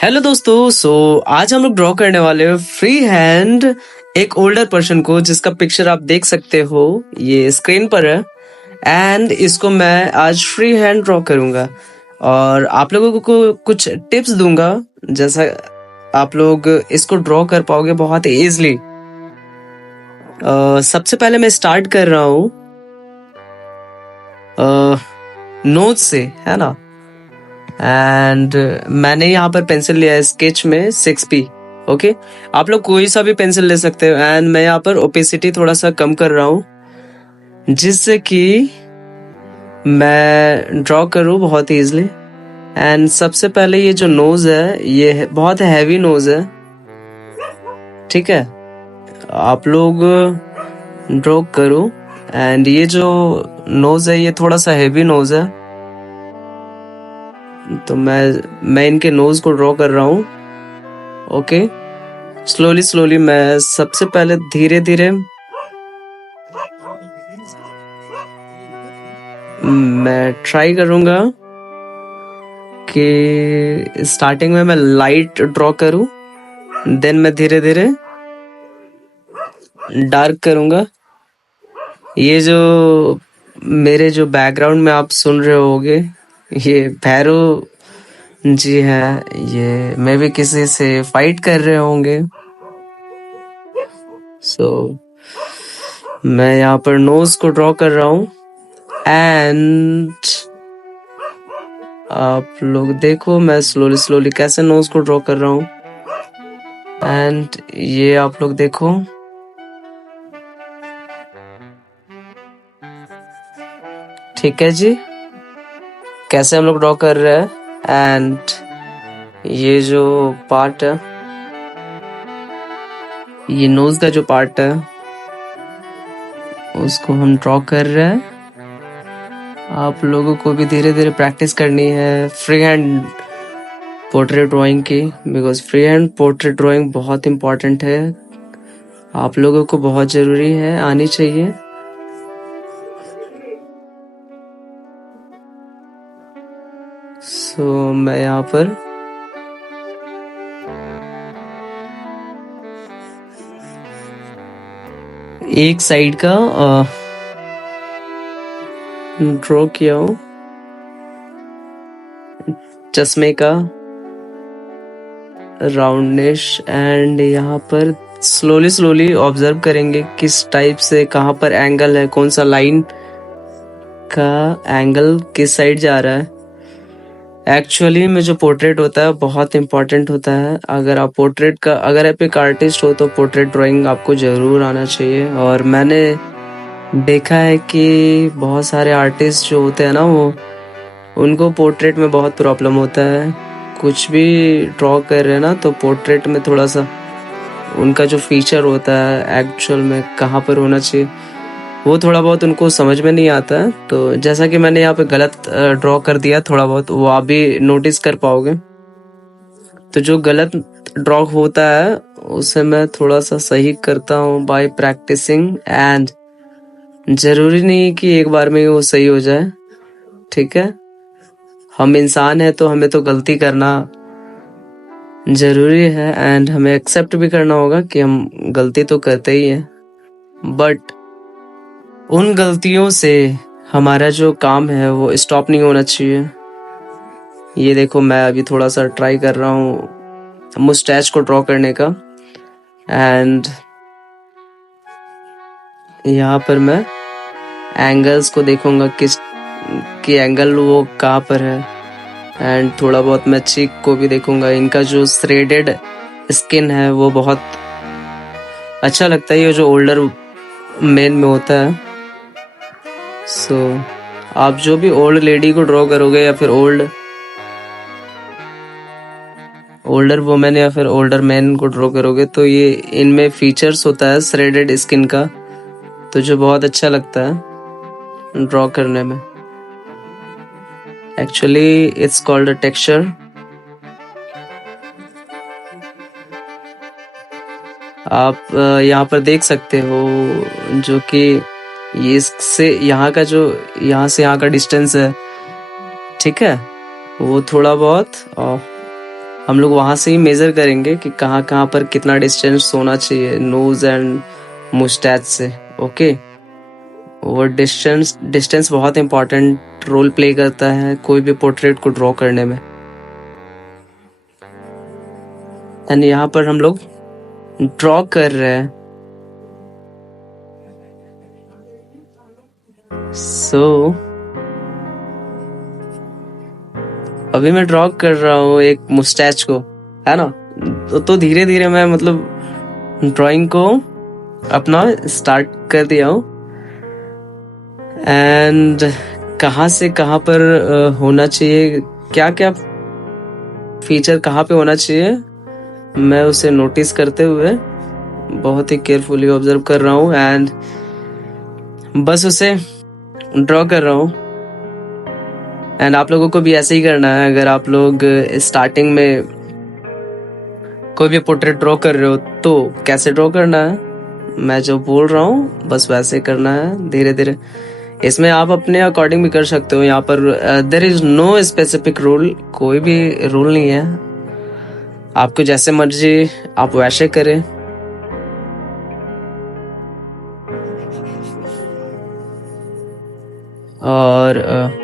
Hello दोस्तों। आज हम लोग ड्रॉ करने वाले हैं फ्री हैंड एक ओल्डर पर्सन को, जिसका पिक्चर आप देख सकते हो ये स्क्रीन पर है। एंड इसको मैं आज फ्री हैंड ड्रॉ करूंगा और आप लोगों को कुछ टिप्स दूंगा, जैसा आप लोग इसको ड्रॉ कर पाओगे बहुत इजीली। सबसे पहले मैं स्टार्ट कर रहा हूँ नोज से, है ना। एंड मैंने यहाँ पर पेंसिल लिया है स्केच में 6B। ओके, आप लोग कोई सा भी पेंसिल ले सकते हो। एंड मैं यहाँ पर ओपेसिटी थोड़ा सा कम कर रहा हूँ, जिससे कि मैं ड्रॉ करूँ बहुत इजीली। एंड सबसे पहले ये जो नोज है, ये बहुत हैवी नोज है, ठीक है। आप लोग ड्रॉ करो। एंड ये जो नोज है, ये थोड़ा सा हैवी नोज है, तो मैं इनके नोज को ड्रॉ कर रहा हूँ। ओके, स्लोली मैं सबसे पहले धीरे धीरे मैं ट्राई करूंगा कि स्टार्टिंग में मैं लाइट ड्रॉ करूं, देन मैं धीरे धीरे डार्क करूंगा। ये जो मेरे जो बैकग्राउंड में आप सुन रहे होगे, ये भैरव जी हैं। ये मे भी किसी से फाइट कर रहे होंगे। मैं यहाँ पर नोज को ड्रॉ कर रहा हूँ। एंड आप लोग देखो मैं स्लोली कैसे नोज को ड्रॉ कर रहा हूँ। एंड ये आप लोग देखो, ठीक है जी, कैसे हम लोग ड्रॉ कर रहे हैं। एंड ये जो पार्ट है, ये नोज का जो पार्ट है, उसको हम ड्रॉ कर रहे हैं। आप लोगों को भी धीरे धीरे प्रैक्टिस करनी है फ्री हैंड पोर्ट्रेट ड्राइंग की, because free hand portrait drawing बहुत इम्पोर्टेंट है। आप लोगों को बहुत जरूरी है, आनी चाहिए। मैं यहाँ पर एक साइड का ड्रॉ किया हूँ, चश्मे का राउंडनेस। एंड यहाँ पर स्लोली ऑब्जर्व करेंगे किस टाइप से, कहाँ पर एंगल है, कौन सा लाइन का एंगल किस साइड जा रहा है। एक्चुअली में जो पोर्ट्रेट होता है बहुत इम्पोर्टेंट होता है। अगर आप एक आर्टिस्ट हो तो पोर्ट्रेट ड्राइंग आपको जरूर आना चाहिए। और मैंने देखा है कि बहुत सारे आर्टिस्ट जो होते हैं ना, वो उनको पोर्ट्रेट में बहुत प्रॉब्लम होता है। कुछ भी ड्रॉ कर रहे हैं ना, तो पोर्ट्रेट में थोड़ा सा उनका जो फीचर होता है एक्चुअल में कहाँ पर होना चाहिए, वो थोड़ा बहुत उनको समझ में नहीं आता है। तो जैसा कि मैंने यहाँ पे गलत ड्रॉ कर दिया थोड़ा बहुत, वो आप भी नोटिस कर पाओगे। तो जो गलत ड्रॉ होता है उसे मैं थोड़ा सा सही करता हूँ बाय प्रैक्टिसिंग। एंड जरूरी नहीं कि एक बार में वो सही हो जाए, ठीक है। हम इंसान है तो हमें तो गलती करना जरूरी है। एंड हमें एक्सेप्ट भी करना होगा कि हम गलती तो करते ही हैं, बट उन गलतियों से हमारा जो काम है वो स्टॉप नहीं होना चाहिए। ये देखो, मैं अभी थोड़ा सा ट्राई कर रहा हूँ मुस्टैच को ड्रॉ करने का। एंड यहाँ पर मैं एंगल्स को देखूंगा कि एंगल वो कहाँ पर है। एंड थोड़ा बहुत मैं चीक को भी देखूंगा। इनका जो थ्रेडेड स्किन है वो बहुत अच्छा लगता है, ये जो ओल्डर मेन में होता है। आप जो भी ओल्ड लेडी को ड्रॉ करोगे, या फिर ओल्डर वुमेन या फिर ओल्डर मैन को ड्रॉ करोगे, तो ये इनमें फीचर्स होता है थ्रेडेड स्किन का, तो जो बहुत अच्छा लगता है ड्रॉ करने में। Actually it's called a texture. आप यहाँ पर देख सकते हो जो कि ये इससे यहाँ से यहाँ का डिस्टेंस है, ठीक है। वो थोड़ा बहुत हम लोग वहां से ही मेजर करेंगे कि कहाँ कहाँ पर कितना डिस्टेंस होना चाहिए नोज एंड मुस्टैच से। ओके, वो डिस्टेंस डिस्टेंस बहुत इंपॉर्टेंट रोल प्ले करता है कोई भी पोर्ट्रेट को ड्रॉ करने में। एंड यहाँ पर हम लोग ड्रॉ कर रहे हैं। सो अभी मैं ड्रॉ कर रहा हूँ एक मुस्टैच को, है ना। तो धीरे धीरे मैं मतलब ड्राइंग को अपना स्टार्ट कर दिया हूँ। एंड कहाँ से कहाँ पर होना चाहिए, क्या क्या फीचर कहाँ पे होना चाहिए, मैं उसे नोटिस करते हुए बहुत ही केयरफुली ऑब्जर्व कर रहा हूँ एंड बस उसे ड्रॉ कर रहा हूँ। एंड आप लोगों को भी ऐसे ही करना है। अगर आप लोग स्टार्टिंग में कोई भी पोर्ट्रेट ड्रॉ कर रहे हो तो कैसे ड्रॉ करना है, मैं जो बोल रहा हूँ बस वैसे करना है धीरे धीरे। इसमें आप अपने अकॉर्डिंग भी कर सकते हो। यहाँ पर there is no specific rule, कोई भी रूल नहीं है, आपको जैसे मर्जी आप वैसे करें। और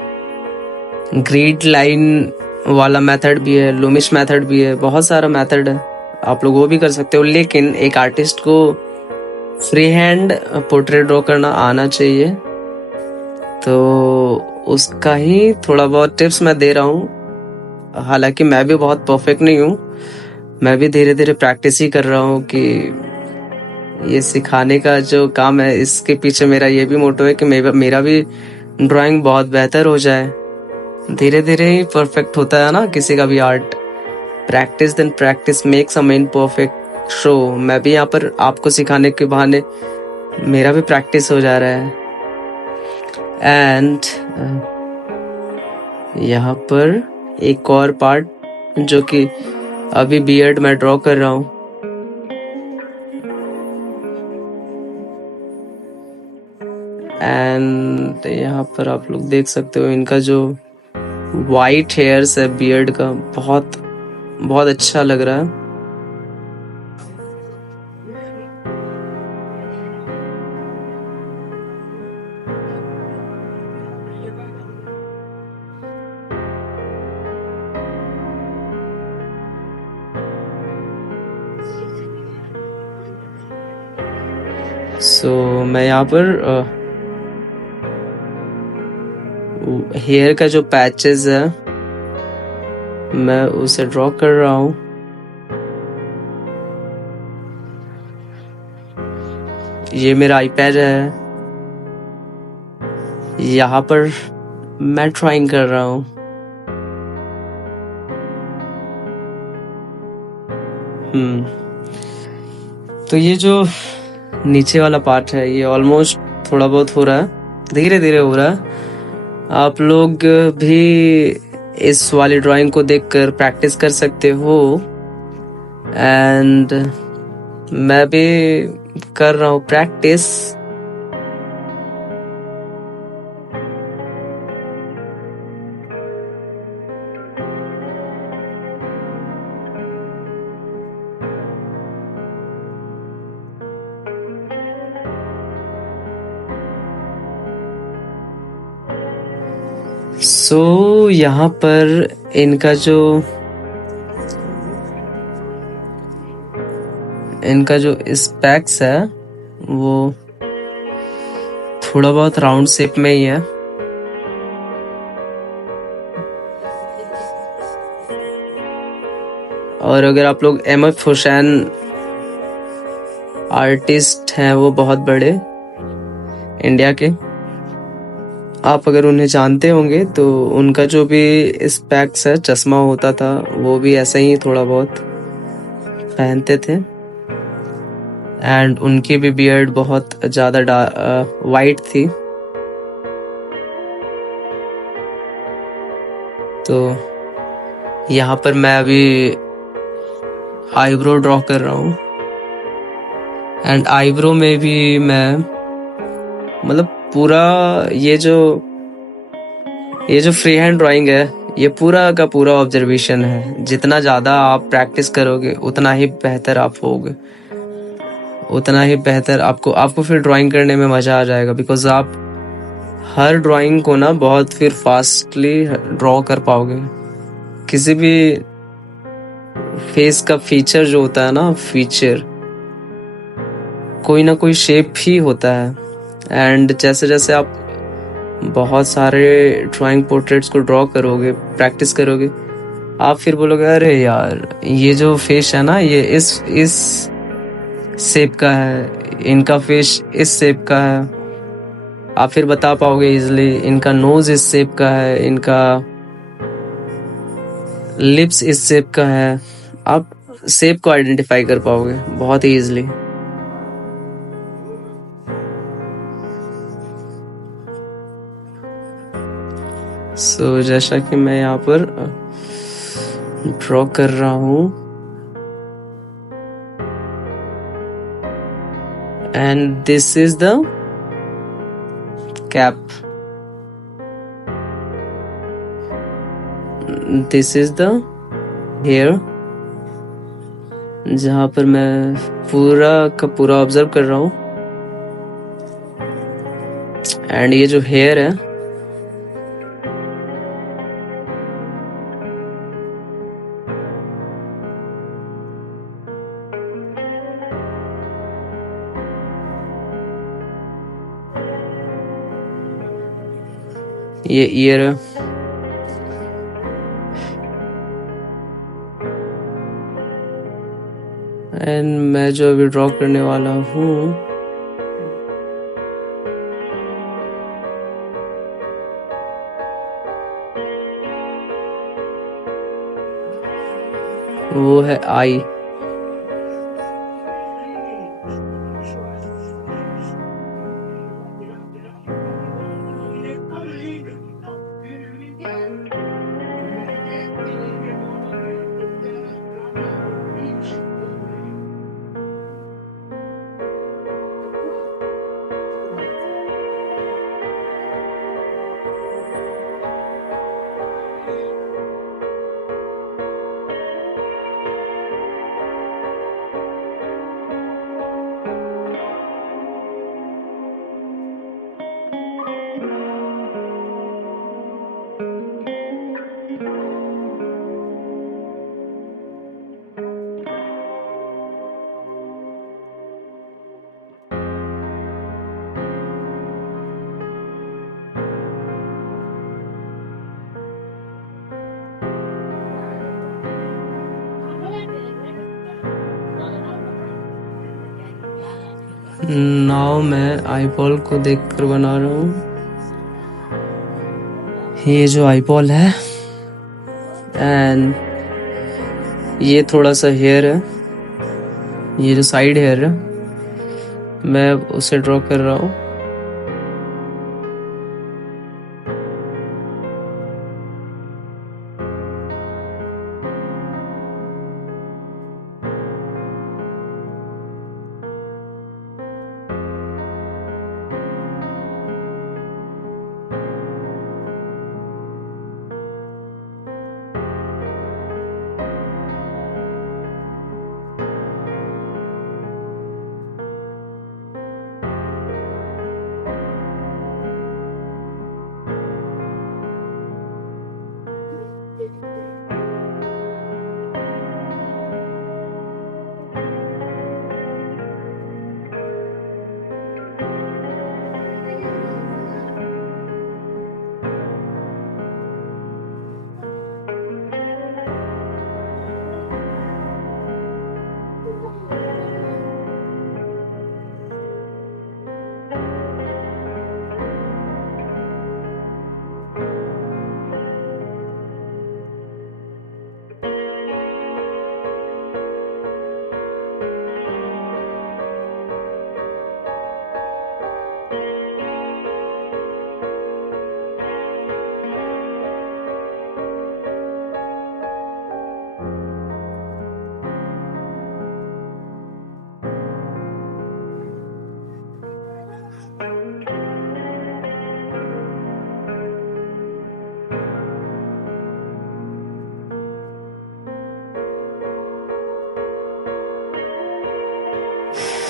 ग्रिड लाइन वाला मेथड भी है, लूमिश मेथड भी है, बहुत सारा मेथड है, आप लोग वो भी कर सकते हो। लेकिन एक आर्टिस्ट को फ्री हैंड पोर्ट्रेट ड्रॉ करना आना चाहिए, तो उसका ही थोड़ा बहुत टिप्स मैं दे रहा हूँ। हालांकि मैं भी बहुत परफेक्ट नहीं हूँ, मैं भी धीरे धीरे प्रैक्टिस ही कर रहा हूँ कि ये सिखाने का जो काम है इसके पीछे मेरा ये भी मोटो है कि मेरा भी ड्राइंग बहुत बेहतर हो जाए। धीरे धीरे ही परफेक्ट होता है ना किसी का भी art. Practice then practice makes a man perfect. So मैं भी यहाँ पर आपको सिखाने के बहाने मेरा भी प्रैक्टिस हो जा रहा है। एंड यहाँ पर एक और पार्ट जो कि अभी बियर्ड में ड्रॉ कर रहा हूँ। एंड यहाँ पर आप लोग देख सकते हो इनका जो वाइट हेयर्स है बियर्ड का, बहुत बहुत अच्छा लग रहा है। मैं यहाँ पर हेयर का जो पैचेस है मैं उसे ड्रॉ कर रहा हूँ। ये मेरा आईपैड है, यहाँ पर मैं ड्राइंग कर रहा हूँ। तो ये जो नीचे वाला पार्ट है ये ऑलमोस्ट थोड़ा बहुत हो रहा है, धीरे धीरे हो रहा है। आप लोग भी इस वाली ड्राइंग को देखकर प्रैक्टिस कर सकते हो। एंड मैं भी कर रहा हूँ प्रैक्टिस। यहाँ पर इनका जो स्पेक्स है वो थोड़ा बहुत राउंड शेप में ही है। और अगर आप लोग MF हुसैन आर्टिस्ट हैं, वो बहुत बड़े इंडिया के, आप अगर उन्हें जानते होंगे तो उनका जो भी स्पेक्स है, चश्मा होता था, वो भी ऐसा ही थोड़ा बहुत पहनते थे। एंड उनकी भी बियर्ड बहुत ज्यादा वाइट थी। तो यहाँ पर मैं अभी आईब्रो ड्रॉ कर रहा हूँ। एंड आईब्रो में भी मैं मतलब पूरा ये जो फ्री हैंड ड्राइंग है ये पूरा का पूरा ऑब्जर्वेशन है। जितना ज़्यादा आप प्रैक्टिस करोगे उतना ही बेहतर आप होगे, उतना ही बेहतर आपको फिर ड्राइंग करने में मज़ा आ जाएगा। बिकॉज आप हर ड्राइंग को ना बहुत फिर फास्टली ड्रॉ कर पाओगे। किसी भी फेस का फीचर जो होता है ना, फीचर कोई ना कोई शेप ही होता है। एंड जैसे जैसे आप बहुत सारे ड्राइंग पोर्ट्रेट्स को ड्रॉ करोगे, प्रैक्टिस करोगे, आप फिर बोलोगे अरे यार ये जो फेस है ना ये इस शेप का है, इनका फेस इस शेप का है। आप फिर बता पाओगे इजिली इनका नोज इस शेप का है, इनका लिप्स इस शेप का है। आप शेप को आइडेंटिफाई कर पाओगे बहुत ही इजिली। सो जैसा कि मैं यहाँ पर ड्रॉ कर रहा हूँ, and this is the cap, this is the hair, जहाँ पर मैं पूरा का पूरा ऑब्जर्व कर रहा हूँ। एंड ये जो हेयर है ये ईयर है, एंड मैं जो अभी ड्रॉ करने वाला हूँ वो है आई। नाउ मैं आईबॉल को देखकर बना रहा हूँ। ये जो आईबॉल है एंड ये थोड़ा सा हेयर है, ये जो साइड हेयर है मैं उसे ड्रॉ कर रहा हूँ।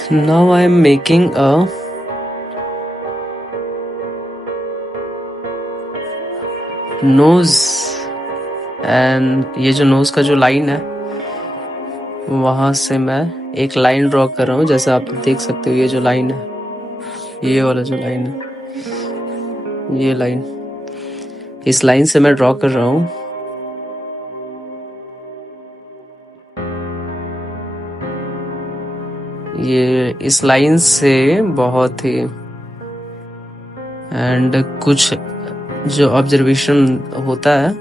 Now I am making a nose, and ये जो nose का जो लाइन है वहां से मैं एक लाइन ड्रॉ कर रहा हूँ। जैसे आप देख सकते हो ये जो लाइन है, ये वाला जो लाइन है, ये लाइन, इस लाइन से मैं ड्रॉ कर रहा हूँ। ये इस लाइन से बहुत ही एंड कुछ जो ऑब्जर्वेशन होता है,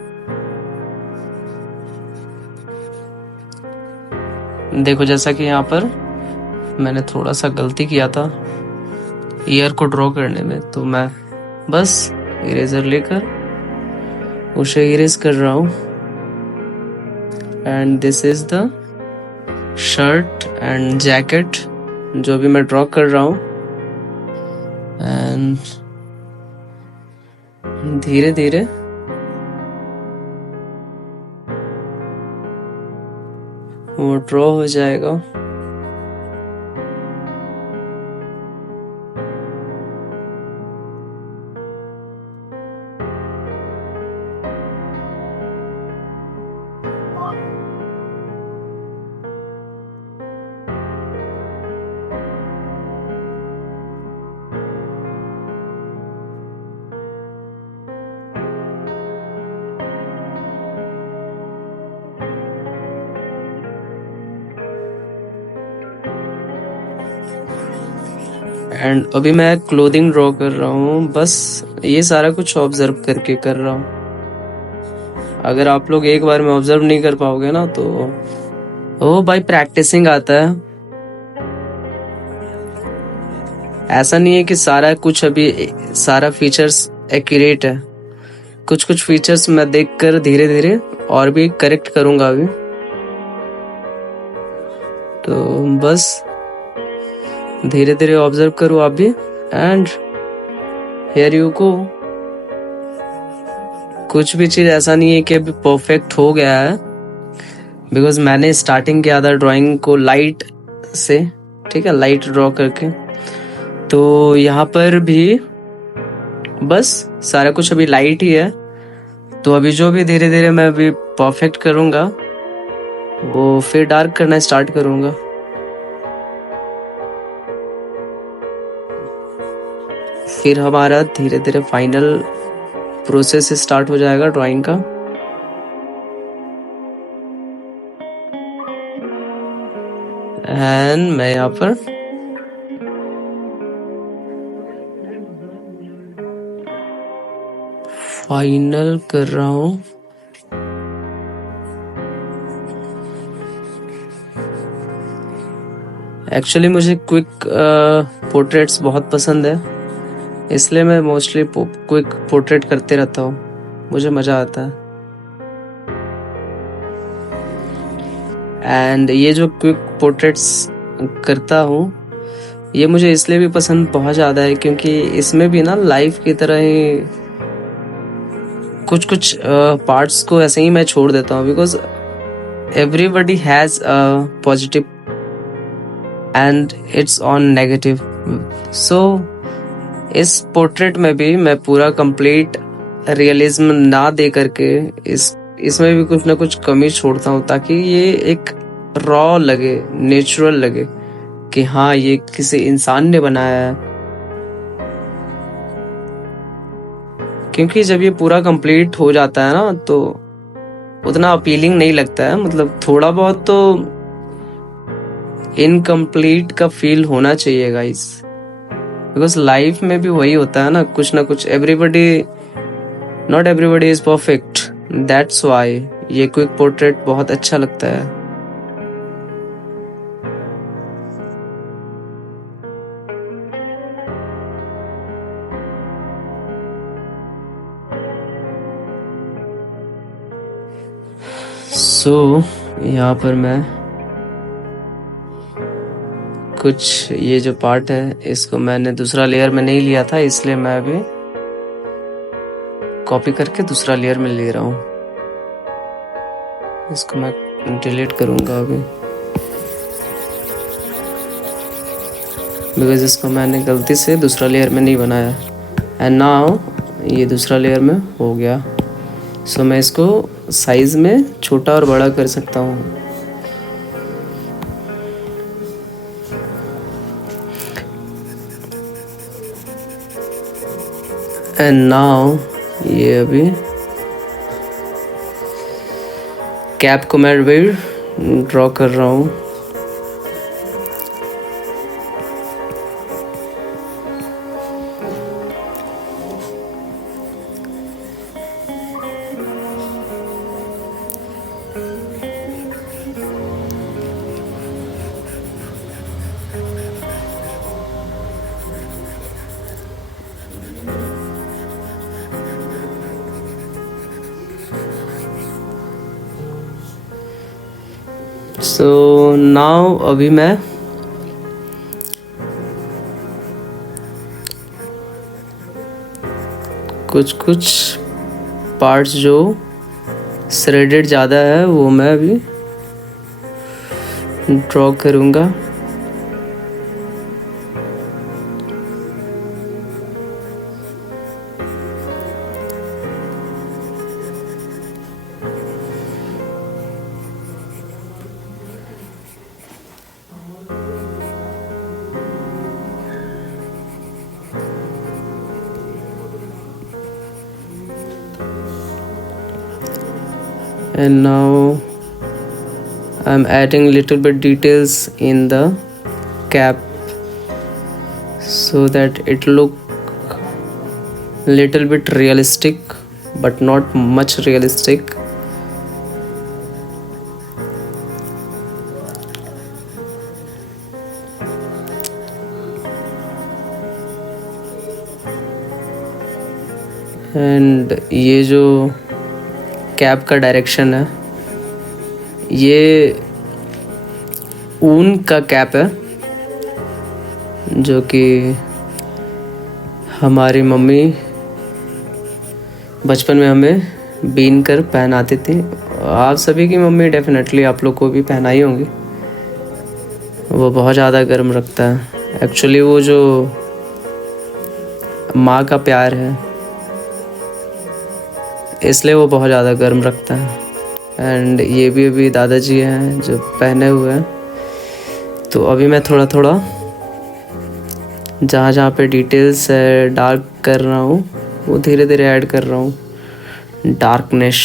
देखो जैसा कि यहाँ पर मैंने थोड़ा सा गलती किया था ईयर को ड्रॉ करने में, तो मैं बस इरेजर लेकर उसे इरेज कर रहा हूँ। And this is the shirt and jacket जो भी मैं ड्रॉ कर रहा हूँ। एंड धीरे धीरे वो ड्रॉ हो जाएगा। एंड अभी मैं क्लोथिंग ड्रॉ कर रहा हूँ, बस ये सारा कुछ ऑब्जर्व करके कर रहा हूँ। अगर आप लोग एक बार में ऑब्जर्व नहीं कर पाओगे ना तो ओ भाई प्रैक्टिसिंग आता है। ऐसा नहीं है कि सारा कुछ अभी सारा फीचर्स एक्यूरेट है, कुछ कुछ फीचर्स मैं देखकर धीरे धीरे और भी करेक्ट करूंगा अभी। तो बस धीरे धीरे ऑब्जर्व करो आप भी। And here you go. कुछ भी चीज ऐसा नहीं है कि अभी परफेक्ट हो गया है, बिकॉज मैंने स्टार्टिंग किया था ड्राइंग को लाइट से, ठीक है, लाइट ड्रॉ करके। तो यहाँ पर भी बस सारा कुछ अभी लाइट ही है। तो अभी जो भी धीरे धीरे मैं अभी परफेक्ट करूंगा वो फिर डार्क करना स्टार्ट करूंगा। फिर हमारा धीरे धीरे फाइनल प्रोसेस स्टार्ट हो जाएगा ड्राइंग का। एंड मैं यहाँ पर फाइनल कर रहा हूँ। एक्चुअली मुझे क्विक पोर्ट्रेट्स बहुत पसंद है, इसलिए मैं मोस्टली क्विक पोर्ट्रेट करते रहता हूँ, मुझे मजा आता है। एंड ये जो क्विक पोर्ट्रेट्स करता हूँ ये मुझे इसलिए भी पसंद बहुत ज्यादा है क्योंकि इसमें भी ना लाइफ की तरह ही कुछ कुछ पार्ट्स को ऐसे ही मैं छोड़ देता हूँ, because everybody has a positive and it's on negative. So इस पोर्ट्रेट में भी मैं पूरा कंप्लीट रियलिज्म ना दे करके इसमें भी कुछ ना कुछ कमी छोड़ता हूँ, ताकि ये एक रॉ लगे, नेचुरल लगे कि हाँ ये किसी इंसान ने बनाया है। क्योंकि जब ये पूरा कंप्लीट हो जाता है ना तो उतना अपीलिंग नहीं लगता है, मतलब थोड़ा बहुत तो इनकम्प्लीट का फील होना चाहिए गाइस, बिकॉज लाइफ में भी वही होता है ना कुछ not everybody is perfect. That's why ये क्विक पोर्ट्रेट बहुत अच्छा लगता है। सो यहाँ पर मैं कुछ ये जो पार्ट है इसको मैंने दूसरा लेयर में नहीं लिया था, इसलिए मैं अभी कॉपी करके दूसरा लेयर में ले रहा हूँ। इसको मैं डिलीट करूंगा अभी। बिकॉज इसको मैंने गलती से दूसरा लेयर में नहीं बनाया। एंड नाउ ये दूसरा लेयर में हो गया। सो मैं इसको साइज़ में छोटा और बड़ा कर सकता हूँ। एंड नाउ ये अभी कैप को मैं भी ड्रॉ कर रहा हूँ। सो नाउ अभी मैं कुछ पार्ट्स जो श्रेडेड ज़्यादा है वो मैं अभी ड्रॉ करूँगा। And now I'm adding little bit details in the cap so that it look little bit realistic but not much realistic. And ये जो कैप का डायरेक्शन है ये ऊन का कैप है जो कि हमारी मम्मी बचपन में हमें बीन कर पहनाती थी। आप सभी की मम्मी डेफिनेटली आप लोग को भी पहनाई होंगी। वो बहुत ज़्यादा गर्म रखता है। एक्चुअली वो जो माँ का प्यार है इसलिए वो बहुत ज़्यादा गर्म रखता है। एंड ये भी अभी दादाजी हैं जो पहने हुए हैं। तो अभी मैं थोड़ा थोड़ा जहाँ जहाँ पे डिटेल्स डार्क कर रहा हूँ वो धीरे धीरे ऐड कर रहा हूँ डार्कनेस।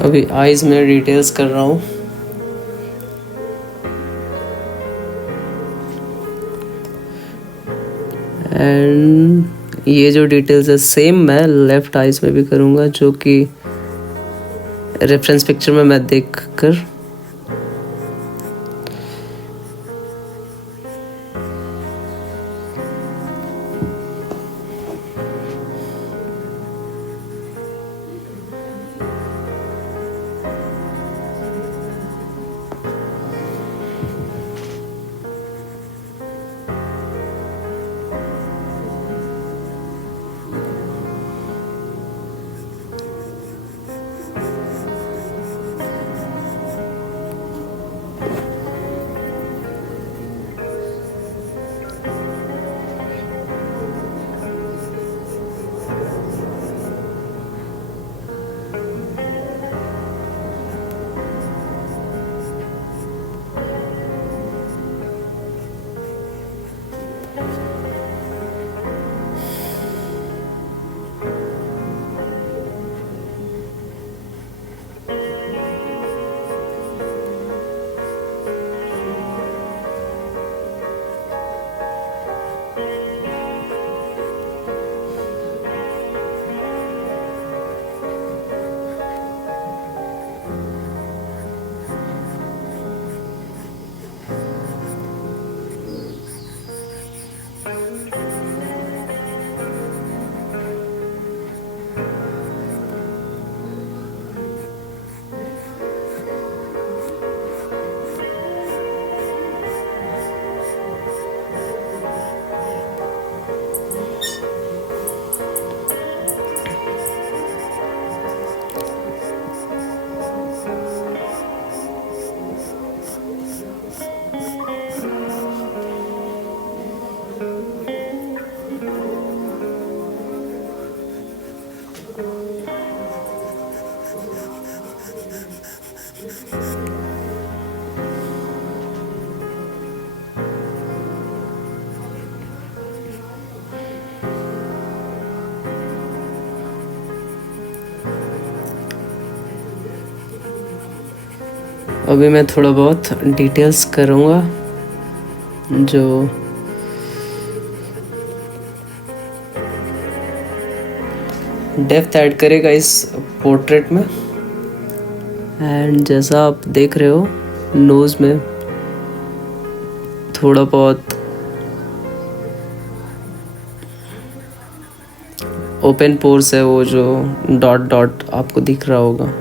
अभी आईज में डिटेल्स कर रहा हूँ। एंड ये जो डिटेल्स है सेम मैं लेफ्ट आईज में भी करूँगा जो कि रेफरेंस पिक्चर में मैं देख कर अभी मैं थोड़ा बहुत डिटेल्स करूँगा जो डेप्थ ऐड करेगा इस पोर्ट्रेट में। एंड जैसा आप देख रहे हो नोज़ में थोड़ा बहुत ओपन पोर्स है, वो जो डॉट डॉट आपको दिख रहा होगा।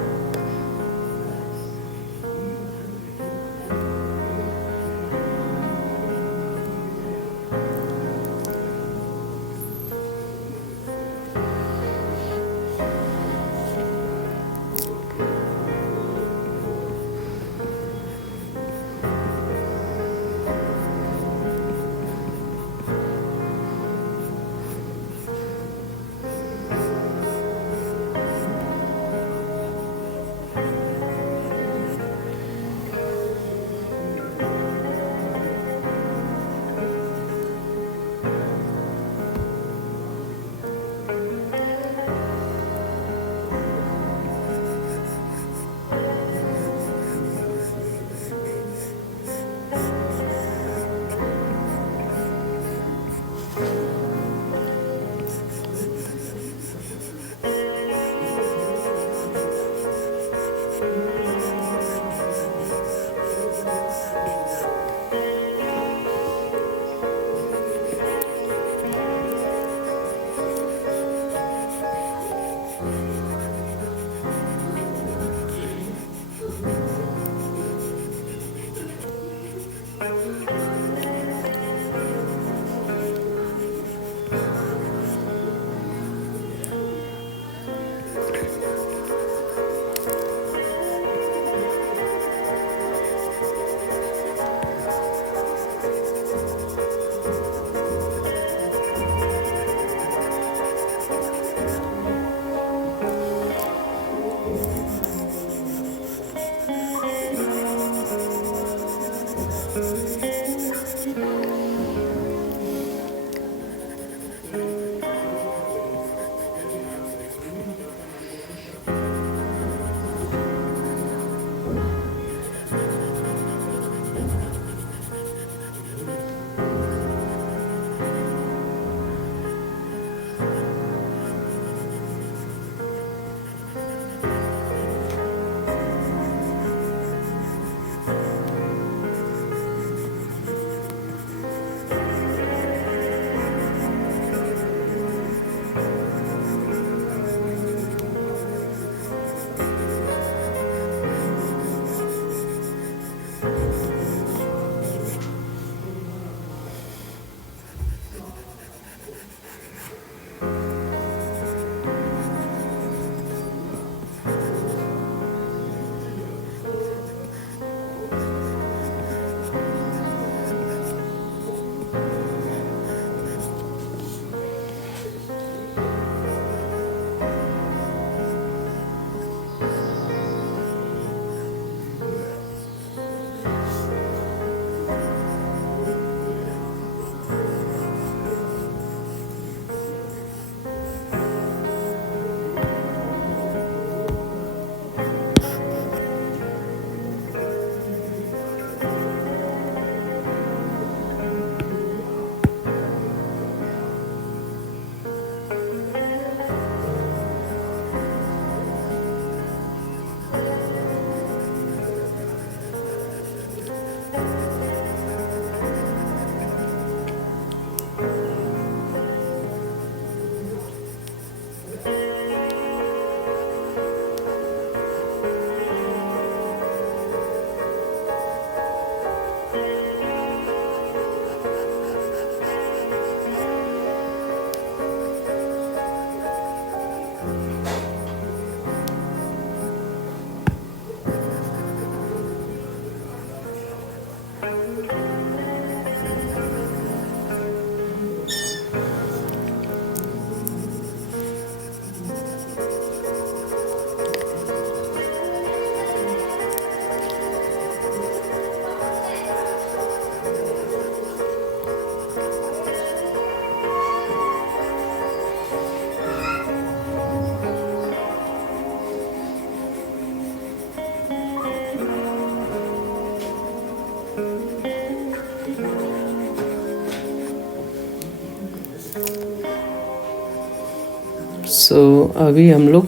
सो अभी हम लोग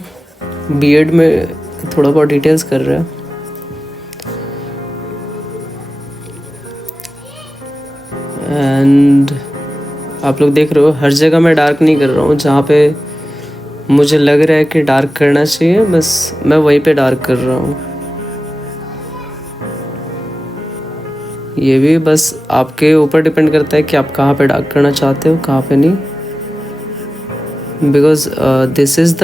बियर्ड में थोड़ा बहुत डिटेल्स कर रहे हैं। एंड आप लोग देख रहे हो हर जगह मैं डार्क नहीं कर रहा हूँ, जहाँ पे मुझे लग रहा है कि डार्क करना चाहिए बस मैं वहीं पे डार्क कर रहा हूँ। ये भी बस आपके ऊपर डिपेंड करता है कि आप कहाँ पे डार्क करना चाहते हो, कहाँ पे नहीं, because this is the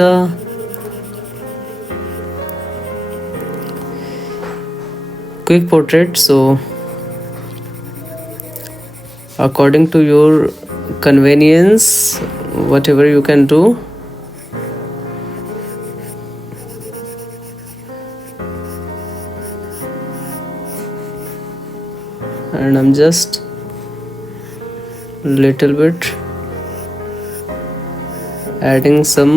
quick portrait, so according to your convenience whatever you can do. And I'm just little bit adding some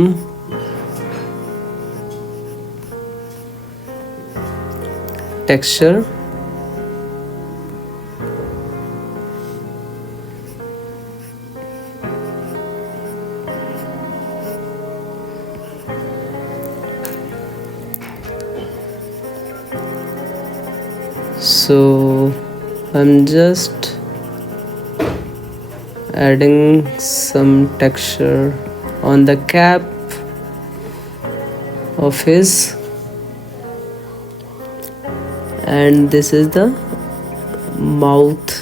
texture. So I'm just adding some texture on the cap of his, and this is the mouth.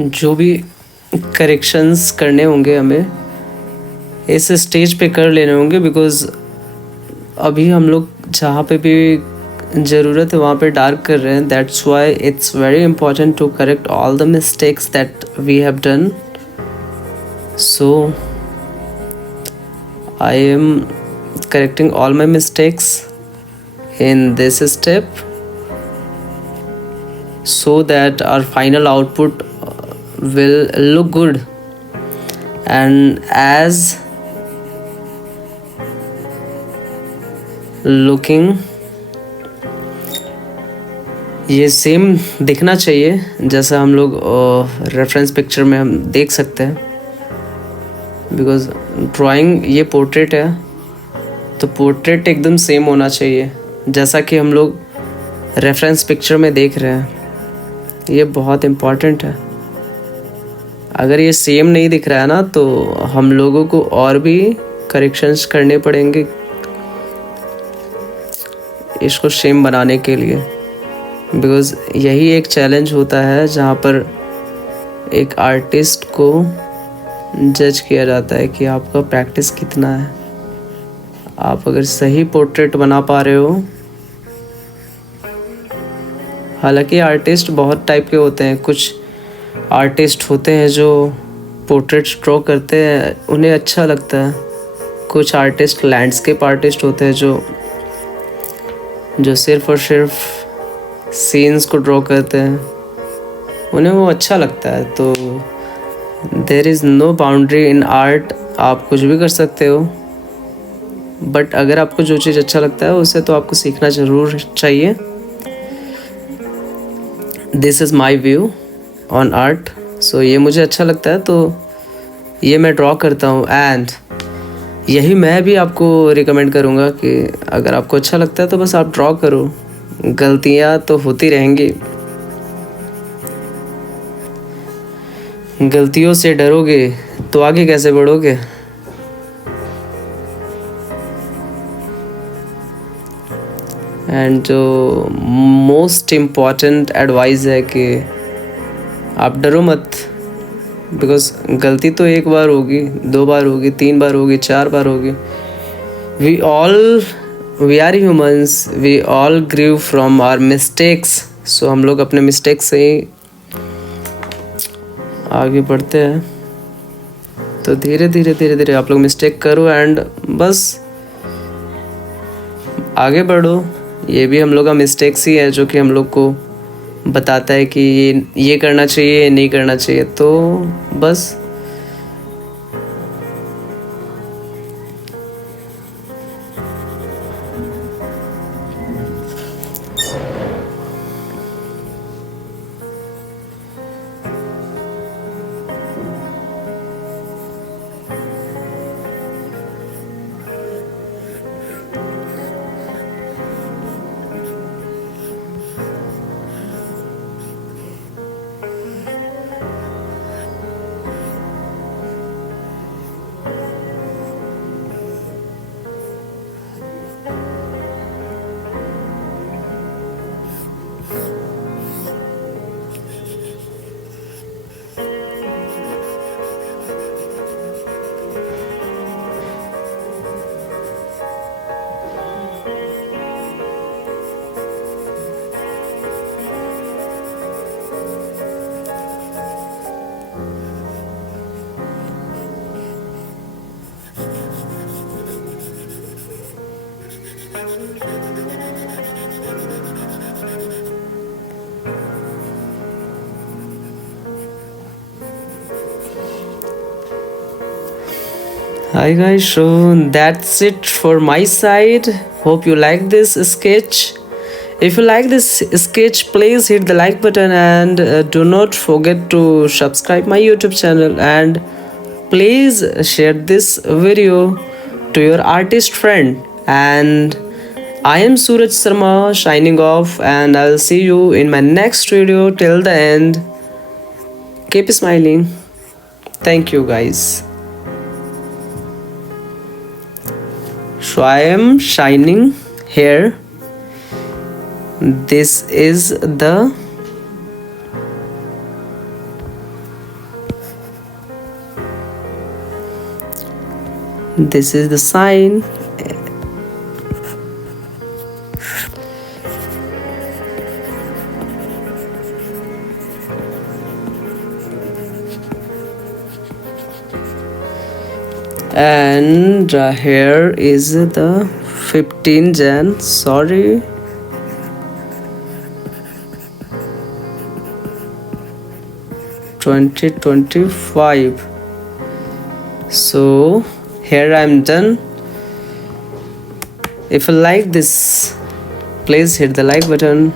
जो भी corrections करने होंगे हमें इस stage पे कर लेने होंगे, बिकॉज अभी हम लोग जहाँ पे भी ज़रूरत है वहाँ पे डार्क कर रहे हैं. That's why it's very important to correct all the mistakes that we have done. So I am correcting all my mistakes in this step so that our final output will look good. And as looking ये same दिखना चाहिए जैसा हम लोग reference picture में हम देख सकते हैं, बिकॉज ड्राइंग ये पोर्ट्रेट है तो पोर्ट्रेट एकदम सेम होना चाहिए जैसा कि हम लोग रेफरेंस पिक्चर में देख रहे हैं. ये बहुत इम्पॉर्टेंट है. अगर ये सेम नहीं दिख रहा है ना तो हम लोगों को और भी करेक्शंस करने पड़ेंगे इसको सेम बनाने के लिए, बिकॉज़ यही एक चैलेंज होता है जहाँ पर एक आर्टिस्ट को जज किया जाता है कि आपका प्रैक्टिस कितना है. आप अगर सही पोर्ट्रेट बना पा रहे हो, हालांकि आर्टिस्ट बहुत टाइप के होते हैं. कुछ आर्टिस्ट होते हैं जो पोर्ट्रेट ड्रॉ करते हैं उन्हें अच्छा लगता है. कुछ आर्टिस्ट लैंडस्केप आर्टिस्ट होते हैं जो जो सिर्फ और सिर्फ सीन्स को ड्रॉ करते हैं, उन्हें वो अच्छा लगता है। तो there is no boundary in art, आप कुछ भी कर सकते हो, बट अगर आपको जो चीज़ अच्छा लगता है उसे तो आपको सीखना ज़रूर चाहिए। This is my view on art. So ये मुझे अच्छा लगता है तो ये मैं ड्रॉ करता हूँ, एंड यही मैं भी आपको रिकमेंड करूँगा कि अगर आपको अच्छा लगता है तो बस आप ड्रॉ करो, गलतियाँ तो होती रहेंगी। गलतियों से डरोगे तो आगे कैसे बढ़ोगे। एंड जो मोस्ट इम्पॉर्टेंट एडवाइस है कि आप डरो मत, बिकॉज गलती तो एक बार होगी, 2 बार होगी, 3 बार होगी, 4 बार होगी। We are humans, we all grieve from our mistakes. So हम लोग अपने मिस्टेक से ही आगे बढ़ते हैं। तो धीरे धीरे आप लोग मिस्टेक करो एंड बस आगे बढ़ो। ये भी हम लोग का मिस्टेक्स ही है जो कि हम लोग को बताता है कि ये करना चाहिए, ये नहीं करना चाहिए। तो बस hi guys, so that's it for my side. Hope you like this sketch. If you like this sketch, please hit the like button and do not forget to subscribe my YouTube channel, and please share this video to your artist friend. And I am Suraj Sharma signing off, and I'll see you in my next video. Till the end, keep smiling. Thank you guys. So I am shining here. This is the sign. And here is the 15 Jan, sorry, 2025. So here I'm done. If you like this, please hit the like button.